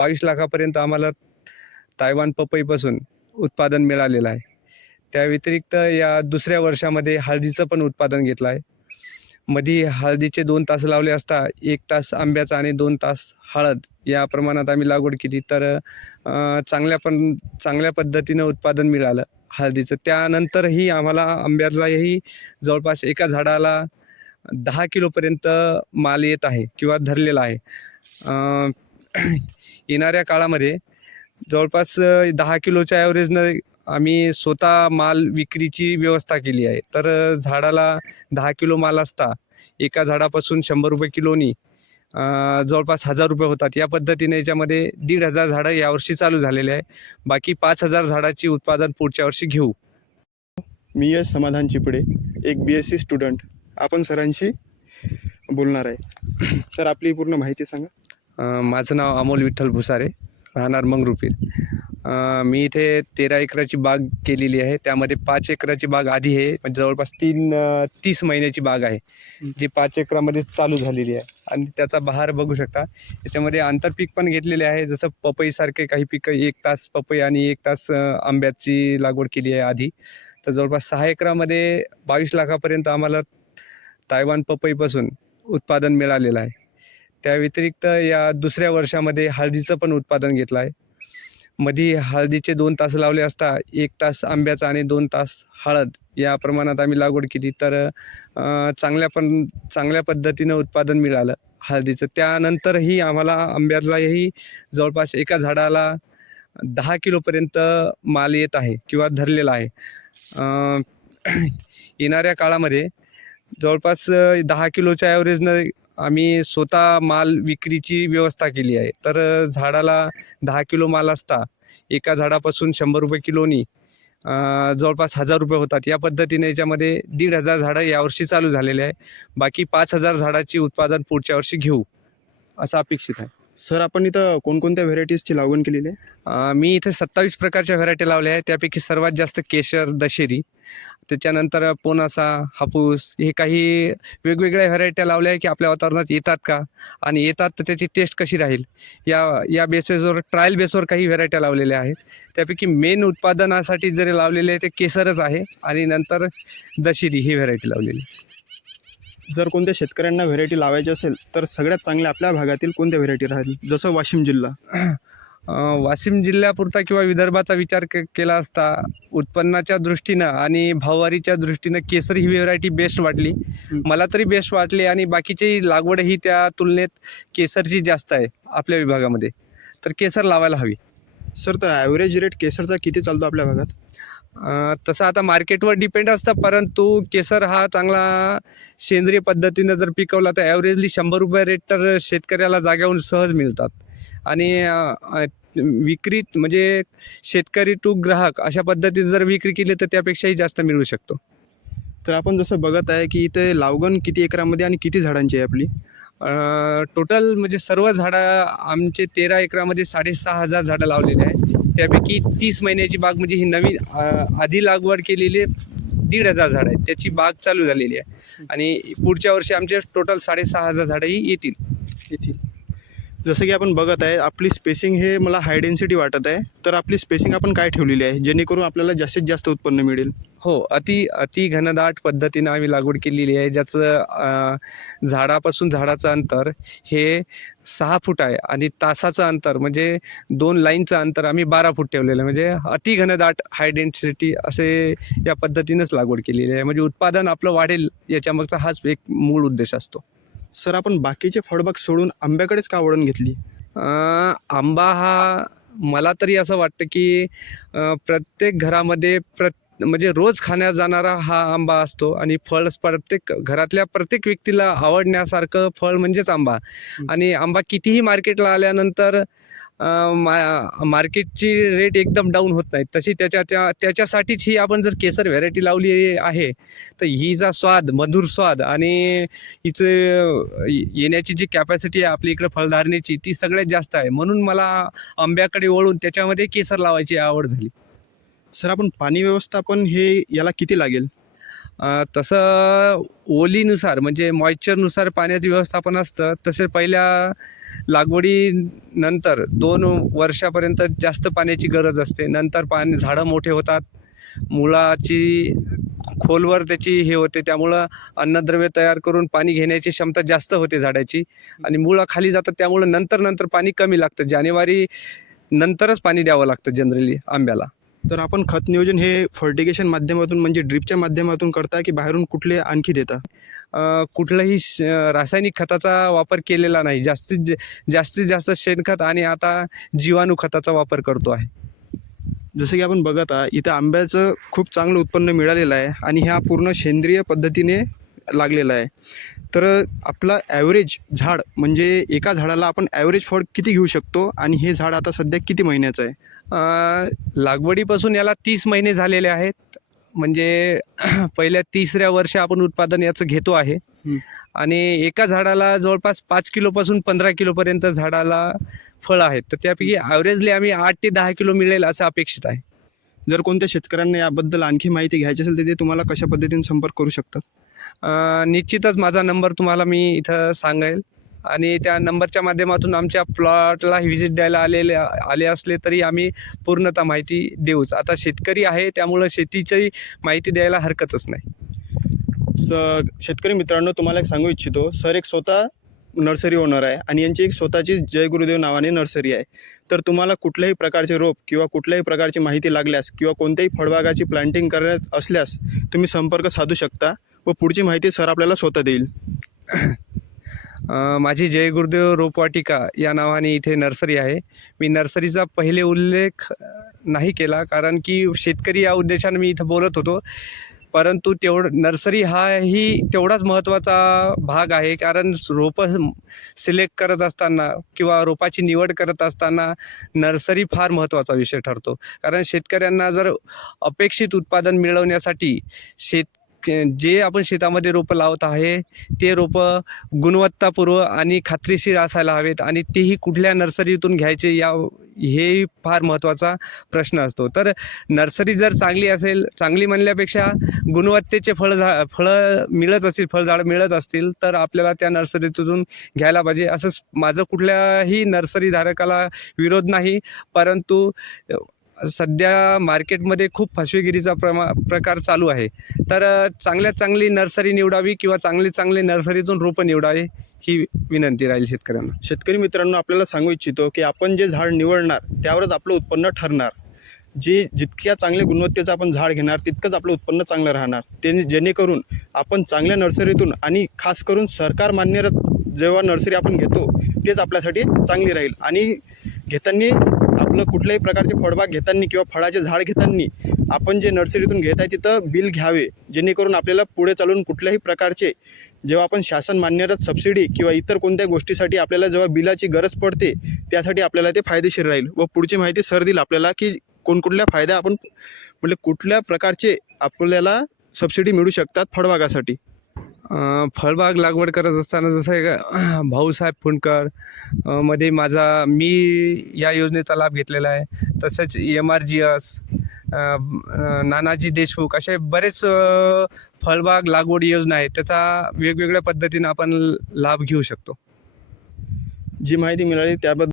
22 लाखापर्यंत आम्हाला तायवान पपईपासून उत्पादन मिळालेलं आहे. त्या व्यतिरिक्त या दुसऱ्या वर्षामध्ये हळदीचं पण उत्पादन घेतलं आहे. मधी हळदीचे 2 तास लावले असता 1 तास आंब्याचा आणि 2 तास हळद या प्रमाणात आम्ही लागवड केली. तर चांगल्या पद्धतीनं उत्पादन मिळालं हळदीचं. त्यानंतरही आम्हाला आंब्यालाही जवळपास एका झाडाला 10 किलोपर्यंत माल येत आहे किंवा धरलेला आहे. अ, येणाऱ्या काळामध्ये जवळपास 10 किलोच्या ॲव्हरेजनं आम्ही स्वतः माल विक्रीची व्यवस्था केली आहे. तर झाडाला 10 किलो माल असता एका झाडापासून ₹100 किलोनी जवळपास ₹1000 होतात. या पद्धतीने याच्यामध्ये 1,500 झाडं यावर्षी चालू झालेले आहे. बाकी 5,000 झाडाची उत्पादन पुढच्या वर्षी घेऊ. मी यश समाधान चिपळे, एक BSc स्टुडंट. आपण सरांशी बोलणार आहे. सर, आपली पूर्ण माहिती सांगा. माझं नाव अमोल विठ्ठल भुसारे, राहणार मंगरुळपीर. मी इथे 13 एकराची बाग केलेली आहे. त्यामध्ये 5 एकराची बाग आधी आहे, म्हणजे जवळपास 30 महिन्याची बाग आहे, जी 5 एकरामध्ये चालू झालेली आहे. आणि त्याचा बहार बघू शकता. याच्यामध्ये आंतरपीक पण घेतलेले आहे, जसं पपईसारखे काही पिकं, 1 तास पपई आणि 1 तास आंब्याची लागवड केली आहे आधी. तर जवळपास 6 एकरामध्ये 22 लाखापर्यंत आम्हाला तायवान पपईपासून उत्पादन मिळालेलं आहे. त्या व्यतिरिक्त या दुसऱ्या वर्षामध्ये हळदीचं पण उत्पादन घेतलं आहे. मधी हळदीचे 2 तास लावले असता 1 तास आंब्याचा आणि 2 तास हळद या प्रमाणात आम्ही लागवड केली. तर चांगल्या पद्धतीनं उत्पादन मिळालं हळदीचं. त्यानंतरही आम्हाला आंब्यालाही जवळपास एका झाडाला 10 किलोपर्यंत माल येत आहे किंवा धरलेला आहे. येणाऱ्या काळामध्ये जवळपास 10 किलोच्या ॲव्हरेजनं आम्ही स्वतः माल विक्रीची व्यवस्था केली आहे. तर झाडाला 10 किलो माल असता एका झाडापासून ₹100 किलोनी जवळपास ₹1000 होतात. या पद्धतीने याच्यामध्ये 1,500 झाडं यावर्षी चालू झालेले आहे. बाकी 5,000 झाडाची उत्पादन पुढच्या वर्षी घेऊ असं अपेक्षित आहे. सर, आपण इथं कोणकोणत्या व्हेरायटीजची लागवड केलेली आहे? मी इथे 27 प्रकारच्या व्हरायटी लावल्या आहेत. त्यापैकी सर्वात जास्त केशर, दशेरी, त्याच्यानंतर पोनासा, हापूस, हे काही वेगवेगळ्या व्हरायट्या लावल्या आहे की आपल्या वातावरणात येतात का, आणि येतात तर त्याची टेस्ट कशी राहील, या बेसिसवर ट्रायल बेसवर काही व्हरायट्या लावलेल्या आहेत. त्यापैकी मेन उत्पादनासाठी जरी लावलेले आहे ते केसरच आहे, आणि नंतर दशेरी ही व्हरायटी लावलेली. जर कोणत्या शेतकऱ्यांना व्हेरायटी लावायची असेल तर सगळ्यात चांगल्या आपल्या भागातील कोणत्या व्हेरायटी राहतील? जसं वाशिम जिल्हा. वाशिम जिल्ह्यापुरता किंवा विदर्भाचा विचार केला असता उत्पन्नाच्या दृष्टीनं आणि भाववारीच्या दृष्टीनं केसर ही व्हेरायटी बेस्ट वाटली. मला तरी बेस्ट वाटली, आणि बाकीची लागवड ही त्या तुलनेत केसरची जास्त आहे आपल्या विभागामध्ये. तर केसर लावायला हवी. सर, तर ॲव्हरेज रेट केसरचा किती चालतो आपल्या भागात? तसं आता मार्केटवर डिपेंड असतं, परंतु केसर हा चांगला सेंद्रिय पद्धतीनं जर पिकवला तर ॲव्हरेजली ₹100 रेट तर शेतकऱ्याला जाग्याहून सहज मिळतात. आणि विक्रीत म्हणजे शेतकरी टू ग्राहक अशा पद्धतीने जर विक्री केली तर त्यापेक्षाही जास्त मिळू शकतो. तर आपण जसं बघत आहे की इथे लागवड किती एकरामध्ये आणि किती झाडांची आहे आपली? टोटल म्हणजे सर्व झाडं आमचे 13 एकरामध्ये 6,500 झाडं लावलेले आहे. त्यापैकी 30 महिन्याची बाग, म्हणजे ही नवीन आधी लागवड केलेली 1,500 झाडं आहेत, त्याची बाग चालू झालेली आहे. आणि पुढच्या वर्षी आमचे टोटल 6,500 झाडंही येतील. जसं की आपण बघत आहे आपली स्पेसिंग हे मला हाय डेन्सिटी वाटत आहे. तर आपली स्पेसिंग आपण काय ठेवलेली आहे जेणेकरून आपल्याला जास्तीत जास्त उत्पन्न मिळेल? हो, अति घनदाट पद्धतीनं आम्ही लागवड केलेली आहे, ज्याचं झाडापासून झाडाचं अंतर हे 6 फूट आहे, आणि तासाचं अंतर म्हणजे 2 लाईनचं अंतर आम्ही 12 फूट ठेवलेलं आहे. म्हणजे अति घनदाट हाय डेन्सिटी असे या पद्धतीनंच लागवड केलेली आहे. म्हणजे उत्पादन आपलं वाढेल याच्यामागचा हाच एक मूळ उद्देश असतो. सर, आपण बाकीचे फळबाग सोडून आंब्याकडेच का वळण घेतली? आंबा हा मला तरी असं वाटतं की प्रत्येक घरामध्ये म्हणजे रोज खाण्यात जाणारा हा आंबा असतो, आणि फळ प्रत्येक घरातल्या प्रत्येक व्यक्तीला आवडण्यासारखं फळ म्हणजेच आंबा. आणि आंबा कितीही मार्केटला आल्यानंतर मार्केटची रेट एकदम डाऊन होत नाही, तशी त्याच्यासाठीच ही आपण जर केसर व्हेरायटी लावली आहे तर हिचा स्वाद, मधुर स्वाद, आणि हिचं येण्याची जी कॅपॅसिटी आहे आपली इकडं फळधारणेची, ती सगळ्यात जास्त आहे. म्हणून मला आंब्याकडे वळून त्याच्यामध्ये केसर लावायची आवड झाली. सर, आपण पाणी व्यवस्थापन हे याला किती लागेल? तसं ओलीनुसार म्हणजे मॉइश्चरनुसार पाण्याचं व्यवस्थापन असतं. तसे पहिल्या लागवडीनंतर 2 वर्षापर्यंत जास्त पाण्याची गरज असते. नंतर झाडं मोठे होतात, मुळाची खोलवर त्याची हे होते, त्यामुळं अन्नद्रव्य तयार करून पाणी घेण्याची क्षमता जास्त होते झाडाची आणि मुळं खाली जातात, त्यामुळं नंतर पाणी कमी लागतं. जानेवारी नंतरच पाणी द्यावं लागतं जनरली आंब्याला. तर आपण खत नियोजन हे फर्टिगेशन माध्यमातून म्हणजे ड्रिपच्या माध्यमातून करता की बाहेरून कुठले आणखी देता? कुठलंही रासायनिक खताचा वापर केलेला नाही. जास्तीत जास्त शेणखत आणि आता जीवाणू खताचा वापर करतो आहे. जसं की आपण बघत आहात इथं आंब्याचं खूप चांगलं उत्पन्न मिळालेलं आहे आणि ह्या पूर्ण सेंद्रिय पद्धतीने लागलेला आहे. तर आपला ॲव्हरेज झाड म्हणजे एका झाडाला आपण ॲव्हरेज फळ किती घेऊ शकतो आणि हे झाड आता सध्या किती महिन्याचं आहे? लागवडीपासून याला 30 महिने झालेले आहेत. म्हणजे पहिल्या 3ऱ्या वर्षी आपण उत्पादन याचं घेतो आहे. आणि एका झाडाला जवळपास 5 किलोपासून 15 किलोपर्यंत झाडाला फळ आहेत. तर त्यापैकी ॲव्हरेजली आम्ही 8 ते 10 किलो मिळेल असं अपेक्षित आहे. जर कोणत्या शेतकऱ्यांना याबद्दल आणखी माहिती घ्यायची असेल तर ते तुम्हाला कशा पद्धतीने संपर्क करू शकतात? निश्चितच माझा नंबर तुम्हाला मी इथं सांगेल आणि त्या नंबरच्या माध्यमातून आमच्या प्लॉटला व्हिजिट द्यायला आले असले तरी आम्ही पूर्णतः माहिती देऊच. आता शेतकरी आहे त्यामुळं शेतीची माहिती द्यायला हरकतच नाही. शेतकरी मित्रांनो, तुम्हाला एक सांगू इच्छितो, सर एक स्वतः नर्सरी ओनर आहे आणि यांची एक स्वतःची जय गुरुदेव नावाने नर्सरी आहे. तर तुम्हाला कुठल्याही प्रकारचे रोप किंवा कुठल्याही प्रकारची माहिती लागल्यास किंवा कोणत्याही फळबागाची प्लांटिंग करत असल्यास तुम्ही संपर्क साधू शकता व पुढची माहिती सर आपल्याला स्वतः देईल. माझी जय गुरुदेव रोपवाटिका या नावाने इथे नर्सरी आहे. मी नर्सरीचा पहिले उल्लेख नाही केला कारण की शेतकरी या उद्देशाने मी इथं बोलत होतो. परंतु नर्सरी हाही तेवढाच महत्त्वाचा भाग आहे, कारण रोपं सिलेक्ट करत असताना किंवा रोपाची निवड करत असताना नर्सरी फार महत्त्वाचा विषय ठरतो. कारण शेतकऱ्यांना जर अपेक्षित उत्पादन मिळवण्यासाठी जे आपण शेतामध्ये रोपं लावत आहे ते रोपं गुणवत्तापूर्व आणि खात्रीशीर असायला हवेत आणि तेही कुठल्या नर्सरीतून घ्यायचे हे फार महत्त्वाचा प्रश्न असतो. तर नर्सरी जर चांगली असेल, चांगली म्हणल्यापेक्षा गुणवत्तेचे फळं मिळत असतील, फळझाडं मिळत असतील तर आपल्याला त्या नर्सरीतून घ्यायला पाहिजे. असंच माझं कुठल्याही नर्सरीधारकाला विरोध नाही, परंतु सध्या मार्केटमध्ये खूप फसवेगिरीचा प्रकार चालू आहे. तर चांगल्यात चांगली नर्सरी निवडावी किंवा चांगले नर्सरीतून रोपं निवडावे ही विनंती राहील शेतकऱ्यांना. शेतकरी मित्रांनो, आपल्याला सांगू इच्छितो की आपण जे झाड निवडणार त्यावरच आपलं उत्पन्न ठरणार. जितक्या चांगल्या गुणवत्तेचं आपण झाड घेणार तितकंच आपलं उत्पन्न चांगलं राहणार. जेणेकरून आपण चांगल्या नर्सरीतून आणि खास करून सरकार मान्य जेव्हा नर्सरी आपण घेतो तेच आपल्यासाठी चांगली राहील. आणि घेताना आपलं कुठल्याही प्रकारचे फळबाग घेताना किंवा फळाचे झाड घेताना आपण जे नर्सरीतून घेत आहे तिथं बिल घ्यावे, जेणेकरून आपल्याला पुढे चालून कुठल्याही प्रकारचे जेव्हा आपण शासन मान्यरत सबसिडी किंवा इतर कोणत्या गोष्टीसाठी आपल्याला जेव्हा बिलाची गरज पडते त्यासाठी आपल्याला ते फायदेशीर राहील. व पुढची माहिती सर देईल आपल्याला की कोणकुठल्या फायद्या आपण म्हणजे कुठल्या प्रकारचे आपल्याला सबसिडी मिळू शकतात फळबागासाठी. फळबाग लागवड करत असताना जसं भाऊसाहेब फुंडकर मध्ये मी या योजनेचा लाभ घेतलेला आहे. तसंच MRGS, नानाजी देशमुख असे बरेच फळबाग लागवड योजना आहेत. त्याचा वेगवेगळ्या पद्धतीनं आपण लाभ घेऊ शकतो. जी माहिती मिळाली त्याबद्दल